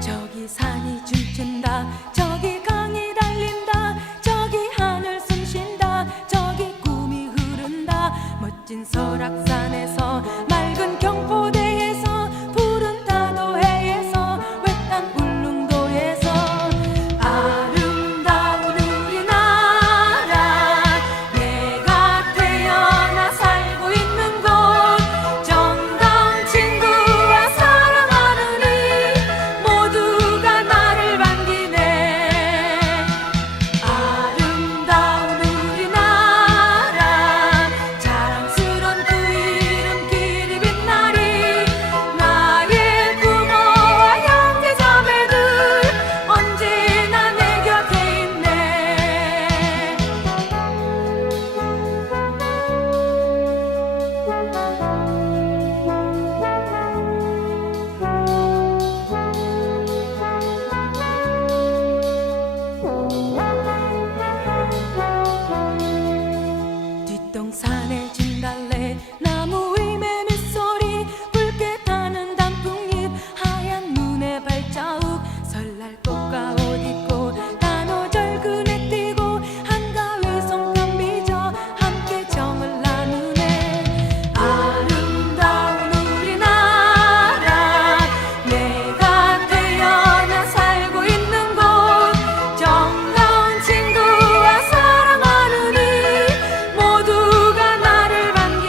저기 산이 춤춘다, 저기 강이 달린다, 저기 하늘 숨쉰다, 저기 꿈이 흐른다. 멋진 설악산에서 맑은 경포대에서 푸른 다도해에서 외딴 울릉도에서 아름다운 우리나라, 내가 태어나 살고 있는 곳, 정다운 친구와 사랑하는 이 모두가 나를 반기네. 아름다운 우리나라, 자랑스런 그 이름 길이 빛나리. 나의 부모와 형제 자매들 언제나 내 곁에 있네. 뒷동산의 진달래 나무 위 매미소리, 붉게 타는 단풍잎, 하얀 눈의 발자국, 설날꽃과 옷 입고 단오절 그네 뛰고 한가위 손뼉 빚어 함께 정을 나누네. 아름다운 우리나라, 내가 태어나 살고 있는 곳, 정다운 친구와 사랑하는 이 모두가 나를 반기네.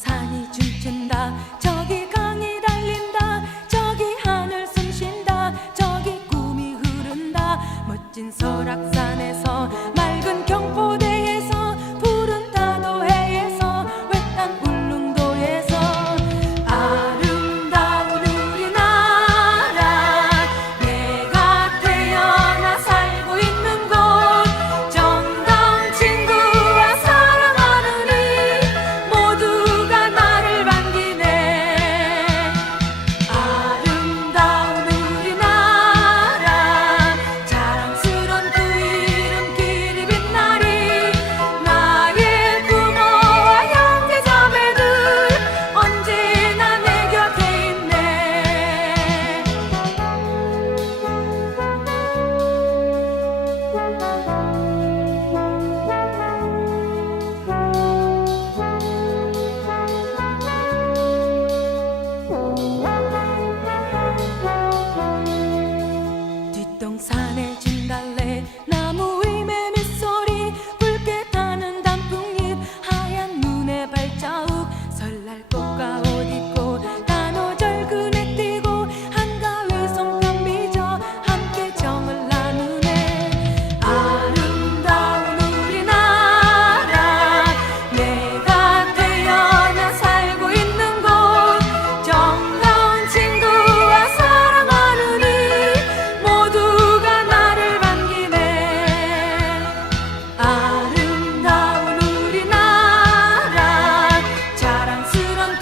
산이 춤춘다 저기 강이 달린다 저기 하늘 숨쉰다 저기 꿈이 흐른다 멋진 설악산에서 맑은 경포대에서 푸른 다도해에서 외딴 울릉도에서 아름다운 우리나라 내가 태어나 살고 있는 곳 정다운 친구와 사랑하는 이 모두가 나를 반기네 아름다운 우리나라 자랑스런 그 이름 길이 빛나리 나의 부모와 형제 자매들 언제나 내 곁에 있네 뒷동산의 진달래 나무 위 매미소리 붉게 타는 단풍잎 하얀 눈의 발자국 설날꽃과 옷 입고 단오절 그네 뛰고 한가위 송편 빚어 함께 정을 나누네 아름다운 우리나라 내가 태어나 살고 있는 곳 정다운 친구와 사랑하는 이 모두가 나를 반기네 아름다운 우리나라 자랑스런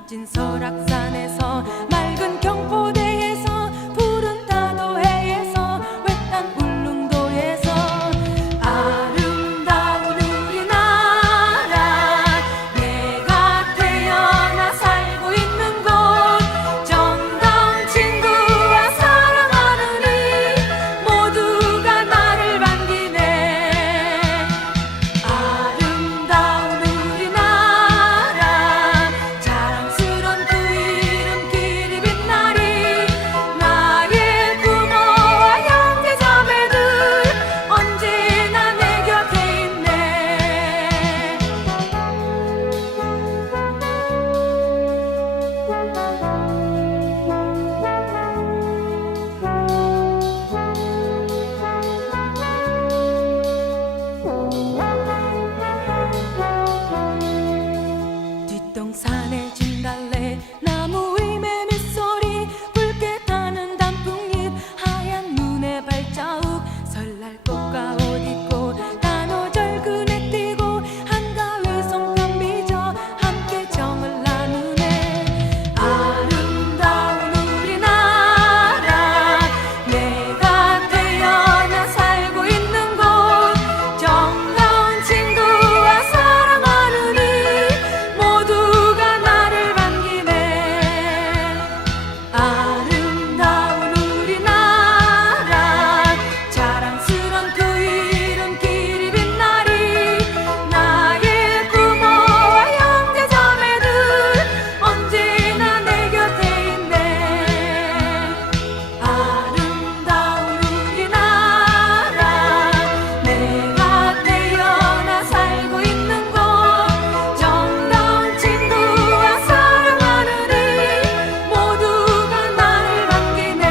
멋진 설악산에서 맑은 경포대에서 푸른 다도해에서 외딴 울릉도에서 아름다운 우리나라 내가 태어나 살고 있는 곳 정다운 친구와 사랑하는 이 모두가 나를 반기네. 아름다운 우리나라 자랑스런 그 이름 길이 빛나리. 나의 부모와 형제자매들 언제나 내 곁에 있네. 뒷동산의 진달래 나무 위 매미소리 붉게 타는 단풍잎 하얀 눈의 발자국 설날꽃과 옷입고 단오절 그네 띄고 한가위 송편 빚어 함께 정을 나누네. 아름다운 우리나라 내가 태어나 살고 있는 곳 정다운 친구와 사랑하는 이 모두가 나를 반기네. 아름다운 우리나라 자랑스런 그 이름 길이 빛나리. 나의 부모와 형제자매들 언제나 내 곁에 있네. 아름다운 우리나라 내가 태어나 살고 있는 곳 정다운 친구와 사랑하는 이 모두가 나를 반기네.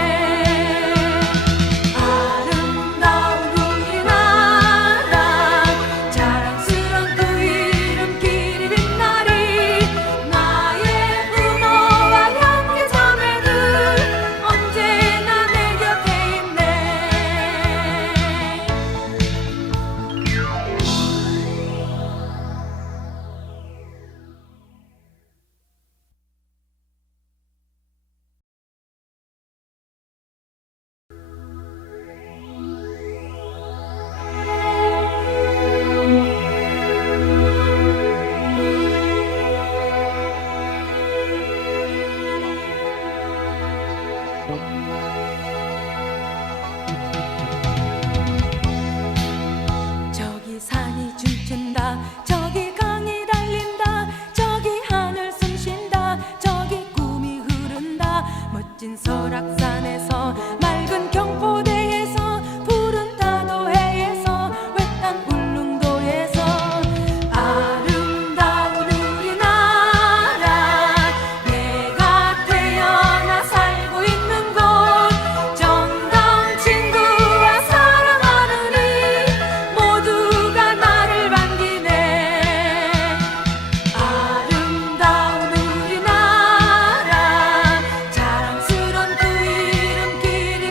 아름다운 우리나라 자랑스런 그 이름 길이 빛나리. 나의 부모와 형제자매들 언제나 내 곁에 있네. 저기 산이 춤춘다 저기 강이 달린다 저기 하늘 숨쉰다 저기 꿈이 흐른다. 멋진 설악산에서 맑은 경포대에서 푸른 다도해에서 외딴 울릉도에서 아름다운 우리나라 내가 태어나 살고 있는 곳 정다운 친구와 사랑하는 이 모두가 나를 반기네. 아름다운 우리나라 자랑스런 그 이름 길이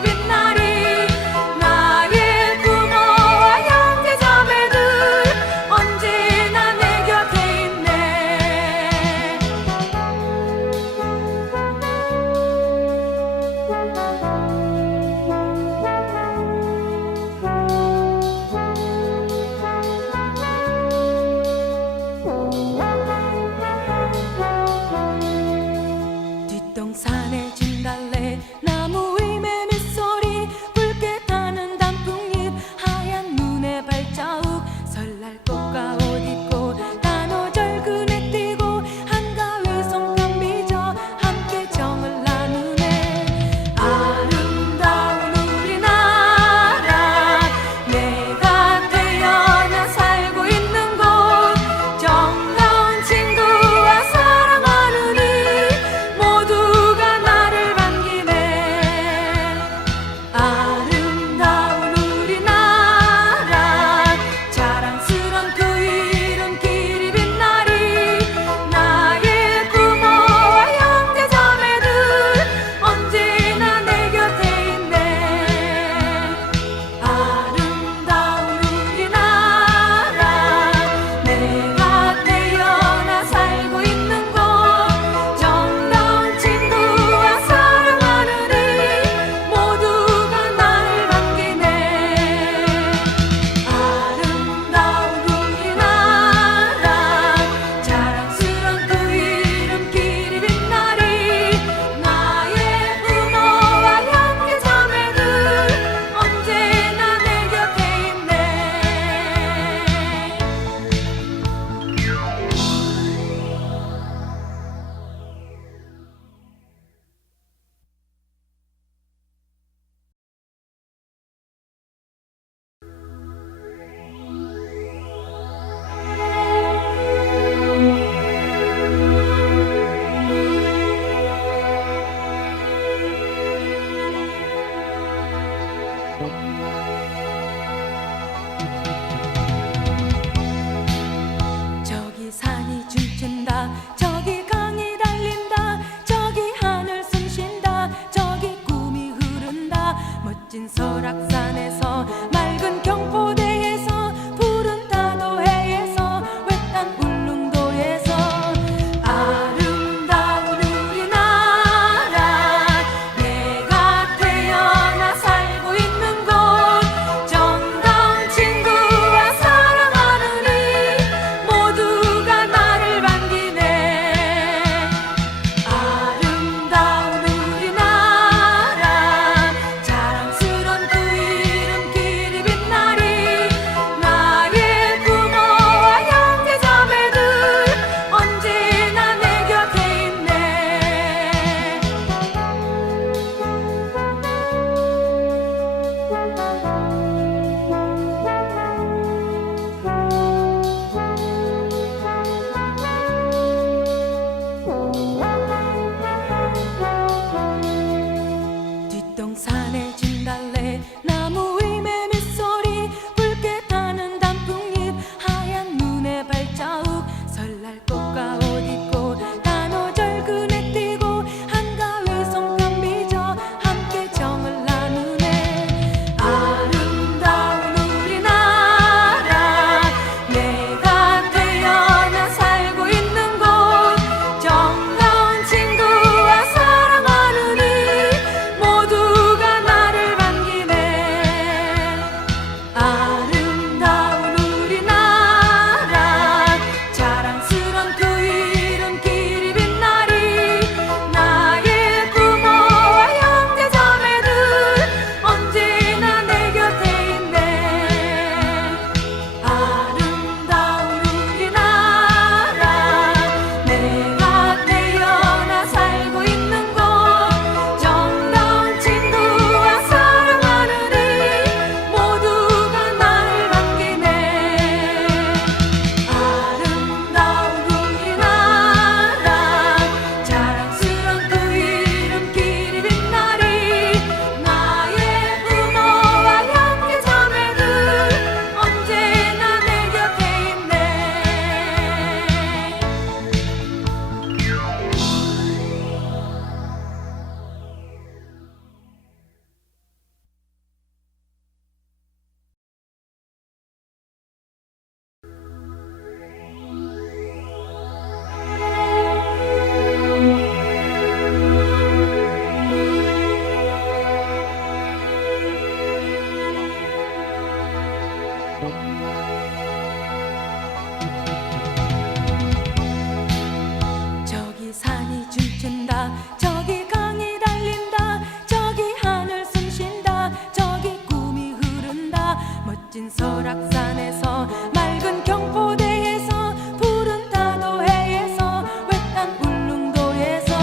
춤춘다 저기 강이 달린다 저기 하늘 숨쉰다 저기 꿈이 흐른다 멋진 설악산에서 맑은 경포대에서 푸른 다도해에서 외딴 울릉도에서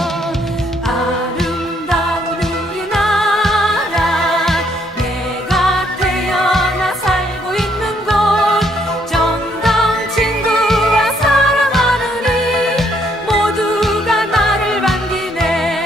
아름다운 우리나라 내가 태어나 살고 있는 곳 정다운 친구와 사랑하는 이 모두가 나를 반기네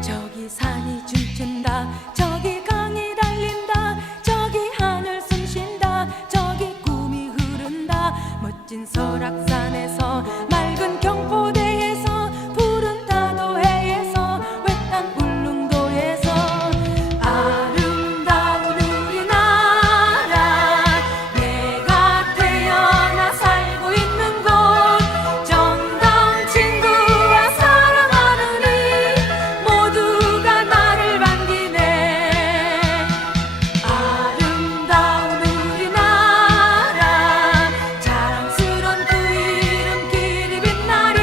저기 산이 춤춘다 저기 강이 달린다 저기 하늘 숨쉰다 저기 꿈이 흐른다 멋진 설악산에서 맑은 경포대에서 푸른 다도해에서 외딴 울릉도에서 아름다운 우리나라 내가 태어나 살고 있는 곳 정다운 친구와 사랑하는 이 모두가 나를 반기네 아름다운 우리나라 자랑스런 그 이름 길이 빛나리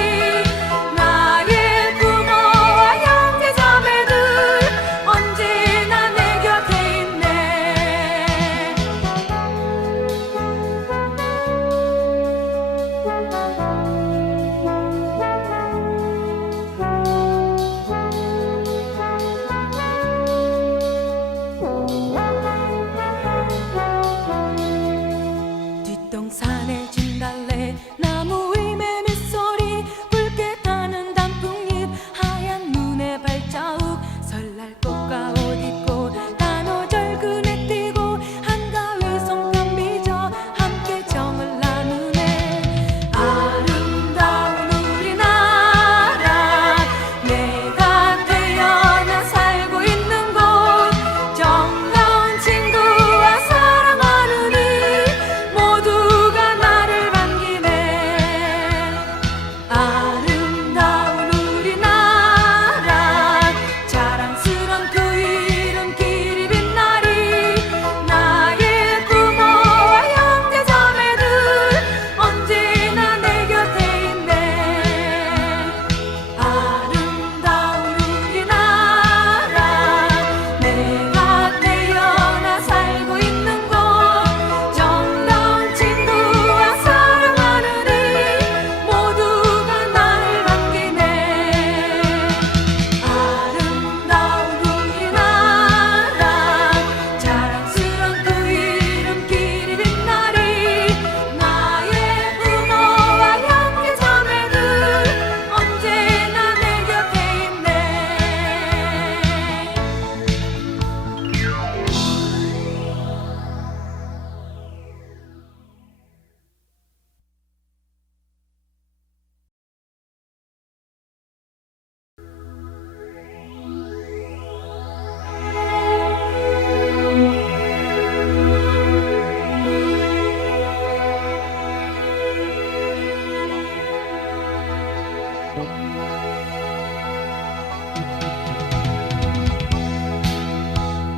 나의 부모와 형제자매들 언제나 내 곁에 있네 뒷동산의 진달래 나무 위 매미소리 붉게 타는 단풍잎 하얀 눈의 발자국 설날꽃과 옷 입고 단오절 그네 뛰고 한가위 송편 빚어 함께 정을 나누네 아름다운 우리나라 내가 태어나 살고 있는 곳 정다운 친구와 사랑하는 이 모두가 나를 반기네 아름다운 우리나라 자랑스런 그 이름 길이 빛나리 나의 부모와 형제자매들 언제나 내 곁에 있네 아름다운 우리나라 내가 태어나 살고 있는 곳 정다운 친구와 사랑하는 이 모두가 나를 반기네 아름다운 우리나라 자랑스런 그 이름 길이 빛나리 나의 부모와 형제자매들 언제나 내 곁에 있네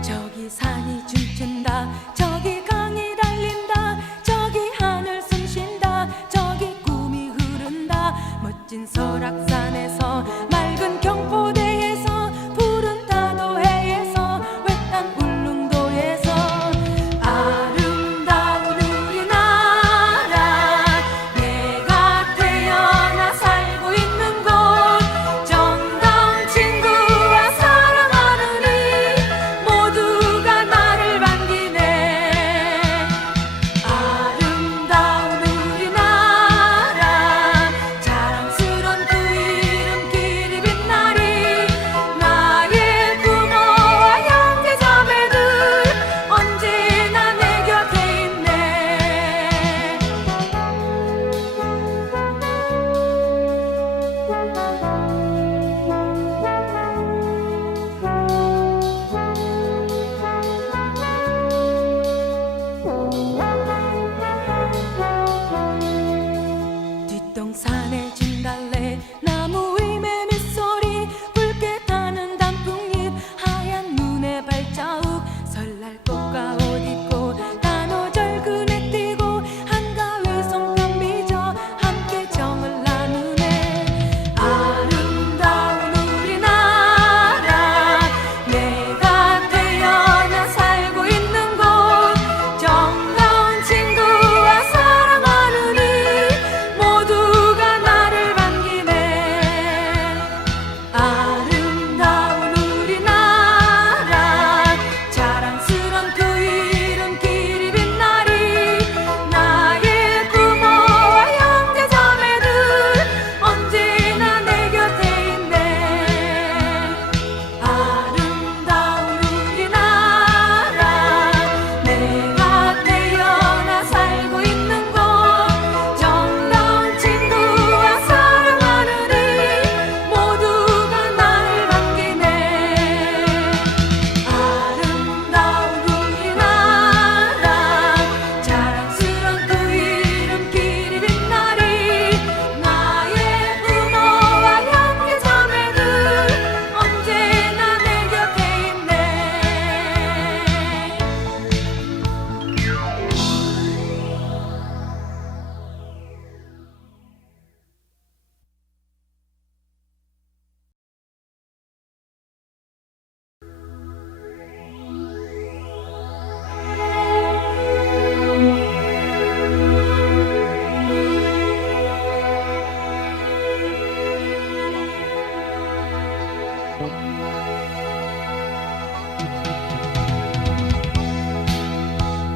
저기 산이 춤춘다 저기 강이 달린다 저기 하늘 숨쉰다 저기 꿈이 흐른다 멋진 설악산에서 맑은 경포대에서 푸른 다도해에서 외딴 울릉도에서 아름다운 우리나라 내가 태어나 살고 있는 곳 정다운 친구와 사랑하는 이 모두가 나를 반기네 아름다운 우리나라 자랑스런 그 이름 길이 빛나리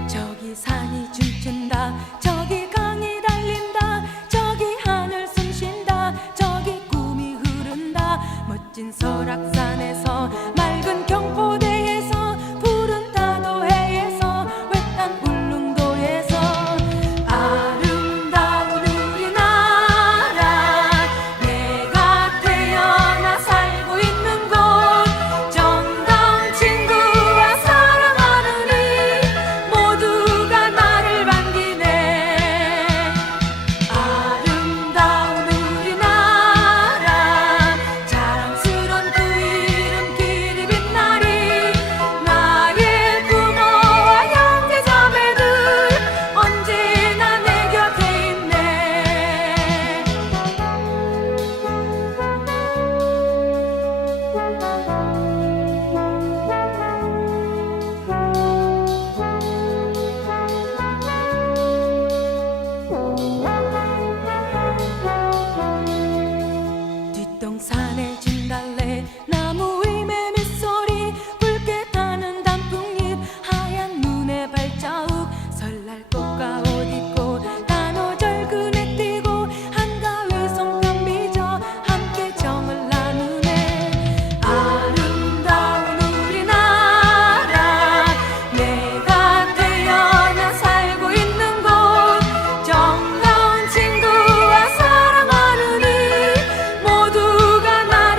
저기 산이 춤춘다 저기 강이 달린다 저기 하늘 숨쉰다 저기 꿈이 흐른다 멋진 설악산에서 맑은 경포대에서 푸른 다도해에서 외딴 울릉도에서 아름다운 우리나라 내가 태어나 살고 있는 곳 정다운 친구와 사랑하는 이 모두가 나를 반기네 아름다운 우리나라 자랑스런 그 이름 길이 빛나리 나의 부모와 형제자매들 언제나 내 곁에 있네 뒷동산의 진달래 나무 위 매미소리 붉게 타는 단풍잎 하얀 눈의 발자국 설날꽃과 옷입고 단오절 그네 띄고 한가위 손감 빚어 함께 정을 나누네 아름다운 우리나라 내가 태어나 살고 있는 곳 정다운 친구와 사랑하는 이 모두가 나를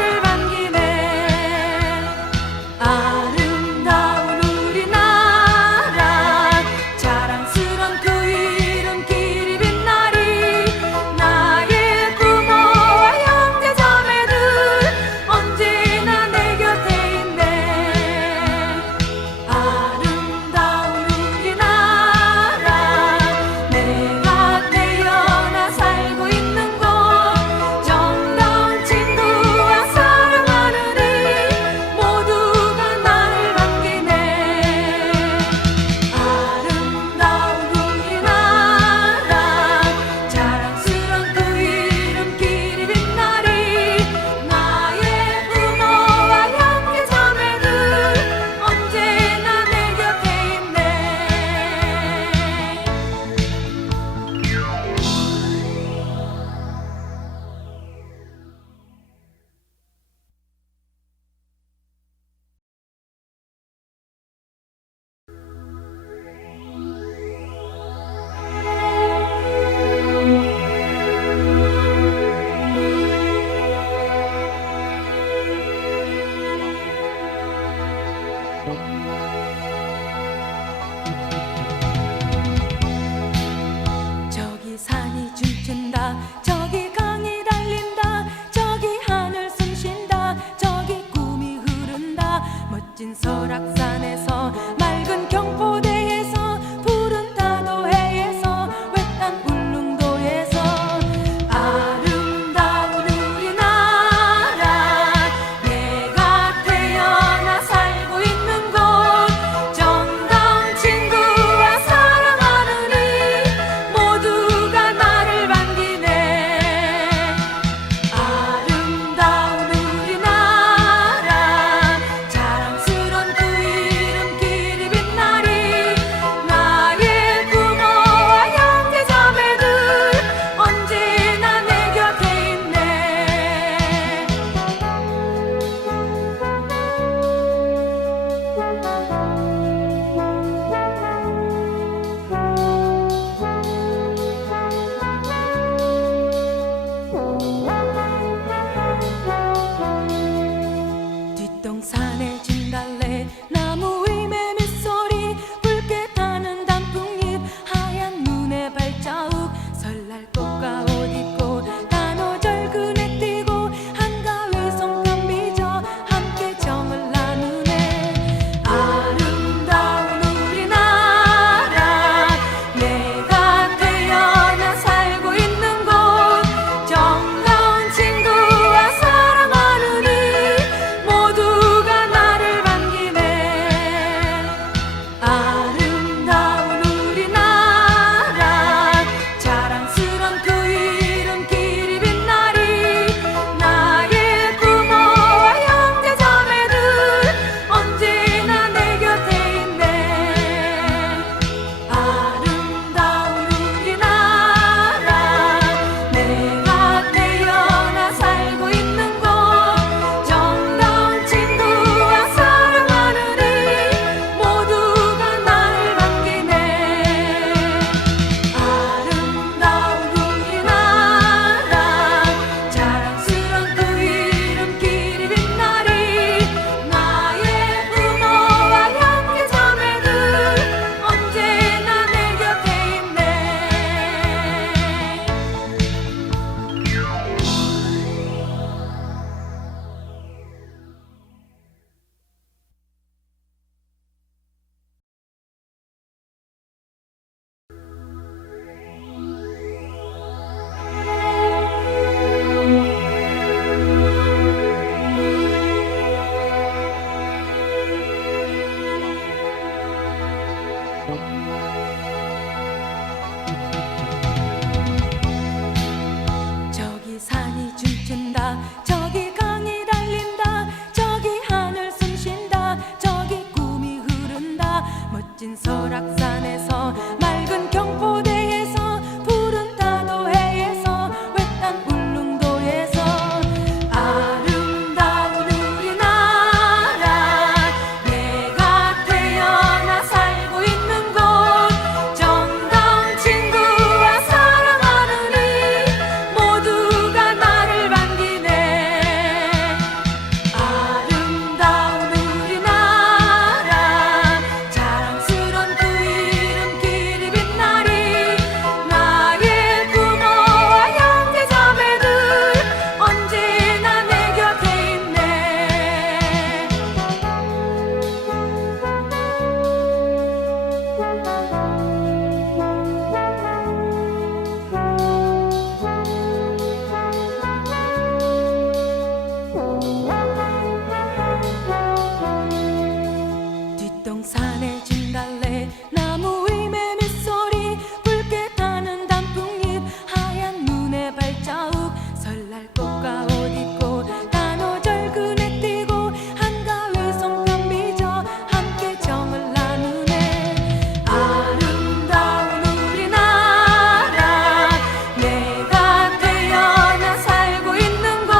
친구가 어딨고 단오절 그네 뛰고 한가위 송편 빚어 함께 정을 나누네. 아름다운 우리나라 내가 태어나 살고 있는 곳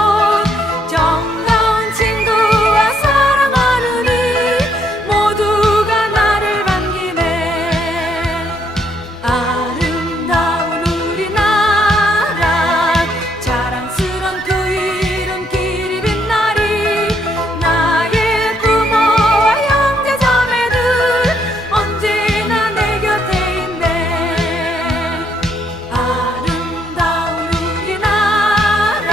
정다운 친구와 사랑하는 이 모두가 나를 반기네. 아름다운 우리나라 자랑스런 그 이름 길이 빛나리. 나의 부모와 형제 자매들 언제나 내 곁에 있네. 아름다운 우리나라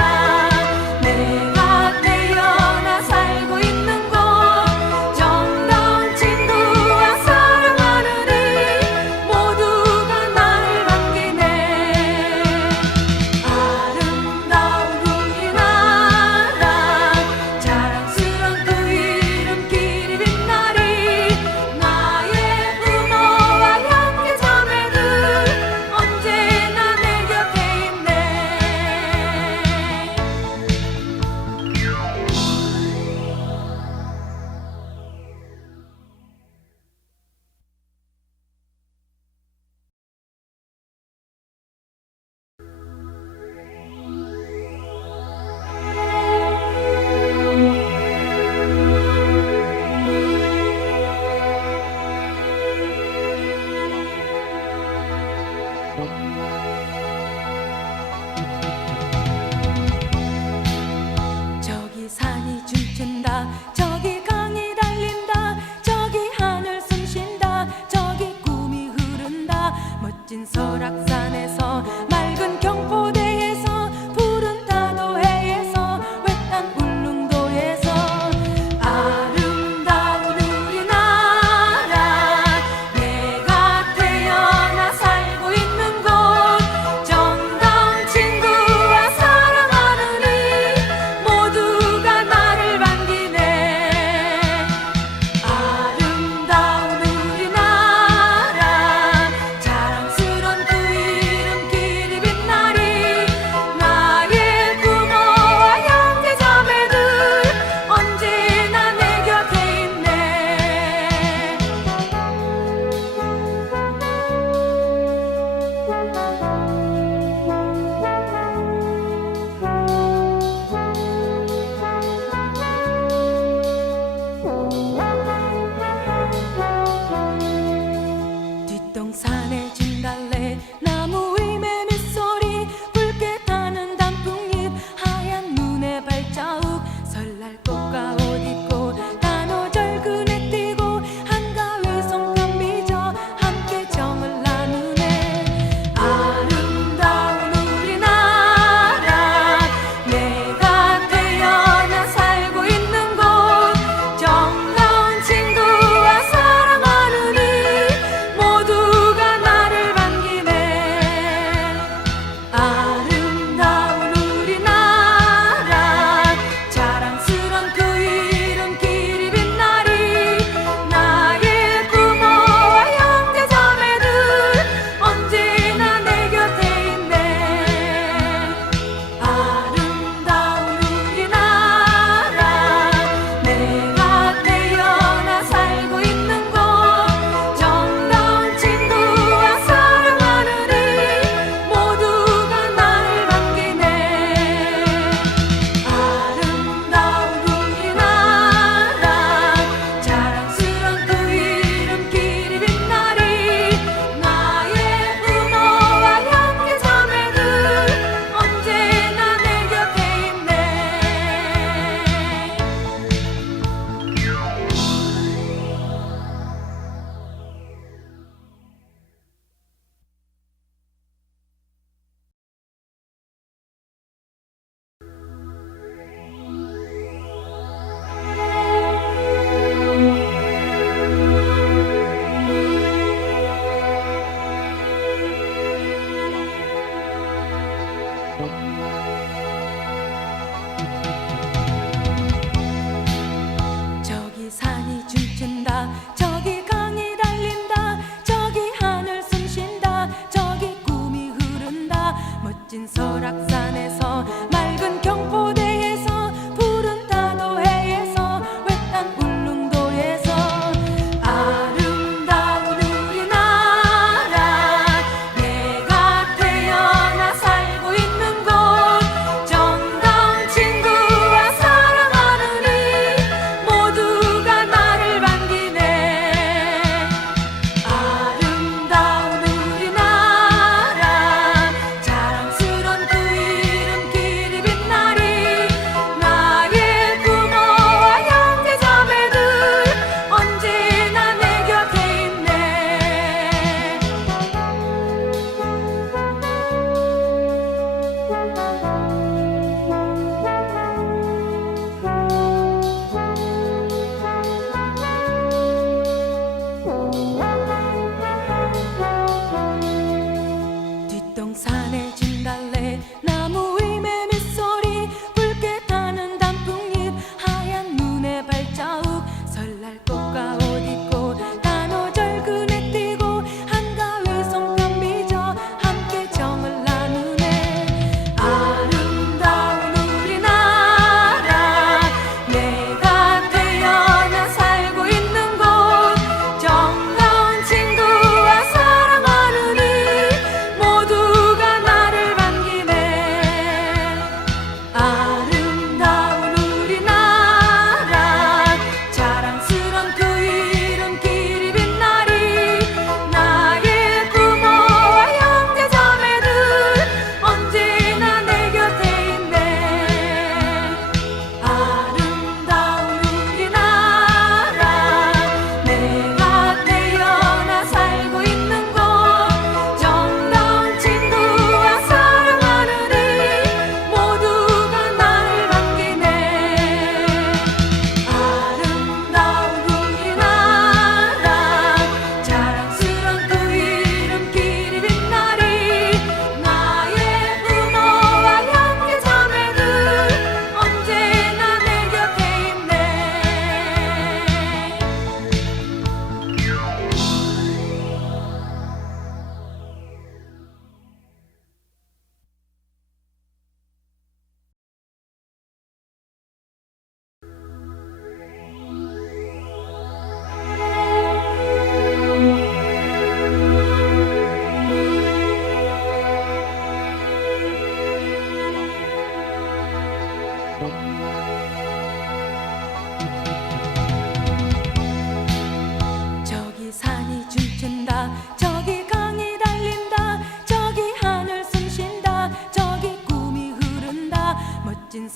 내가 태어나 살고 있는 곳 정다운 친구와 사랑하는 이 모두가 나를 반기네. 아름다운 우리나라 자랑스런 그 이름 길이 빛나리. 나의 부모와 형제 자매들 언제나 내 곁에 있네. 저기 산이 춤춘다 저기 강이 달린다 저기 하늘 숨쉰다 저기 꿈이 흐른다. 멋진 설악산에서 맑은 경포대에서 푸른 다도해에서 외딴 울릉도에서 아름다운 우리나라 내가 태어나 살고 있는 곳 정다운 친구와 사랑하는 이 모두가 나를 반기네.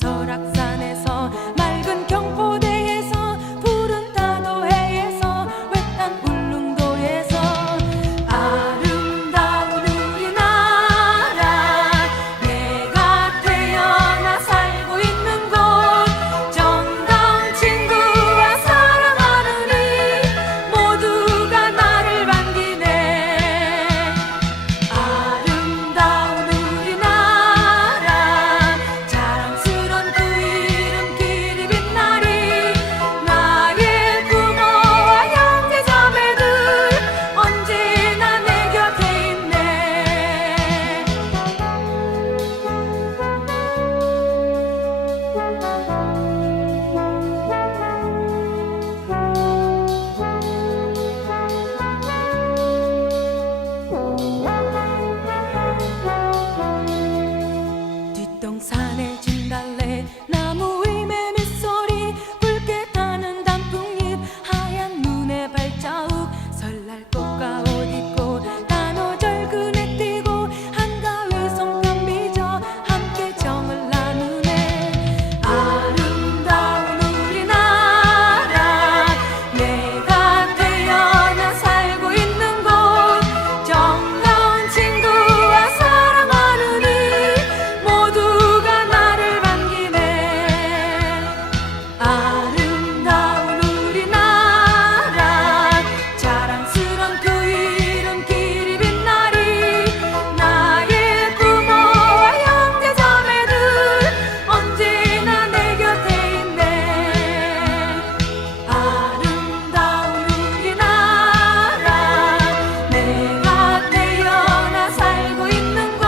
설악산에서 맑은 경포대에서 푸른 다도해에서 외딴 울릉도에서 아름다운 우리나라 내가 태어나 살고 있는 곳 정다운 친구와 사랑하는 이 모두가 나를 반기네. 아름다운 우리나라 자랑스런 그 이름 길이 빛나리 나의 부모와 형제 자매들 언제나 내 곁에 있네. 뒷동산의 진달래 나무의 매미소리 붉게 타는 단풍잎 하얀 눈의 발자국 설날꽃가 옷 입고 단오절 그네 띄고 한가위 손뼉 빚어 함께 정을 나누네. 아름다운 우리나라 내가 태어나 살고 있는 곳 정다운 친구와 사랑하는 이 모두가 나를 반기네. 아름다운 우리나라 자랑스런 그 이름 길이 빛나리 나의 부모와 형제 자매들 언제나 내 곁에 있네. 아름다운 우리나라 내가 태어나 살고 있는 곳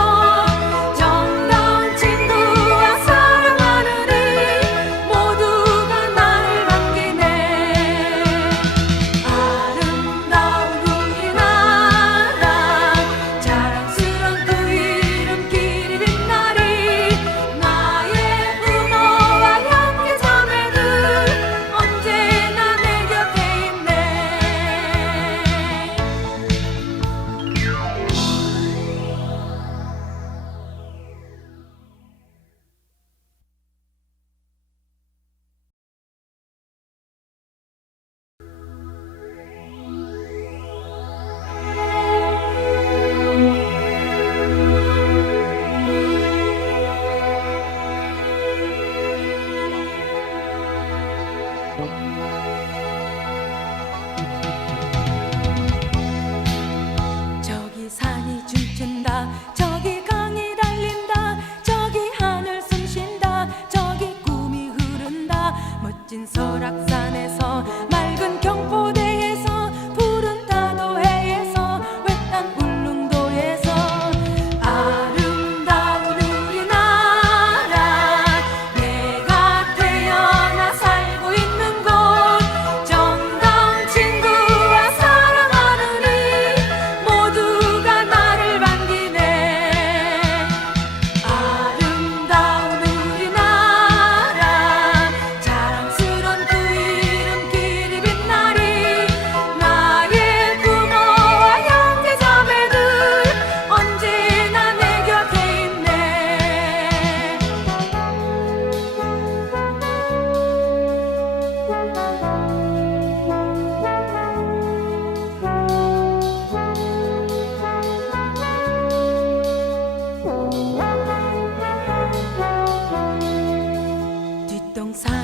정다운 친구와 사랑하는 이 모두가 나를 반기네. 아름다운 우리나라 자랑스런 그 이름 길이 빛나리 나의 부모와 형제 자매들 언제나 내 곁에 있네. 저기 산이 춤춘다 저기 강이 달린다 저기 하늘 숨쉰다 저기 꿈이 흐른다 멋진 설악산에서 맑은 경포대에서 푸른 다도해에서 외딴 울릉도에서 아름다운 우리나라 내가 태어나 살고 있는 곳 정다운 친구와 사랑하는 이 모두가 나를 반기네. 아름다운 우리나라 자랑스런 그 이름 길이 빛나리 나의 부모와 형제 자매들 언제나 내 곁에 있네. 뒷동산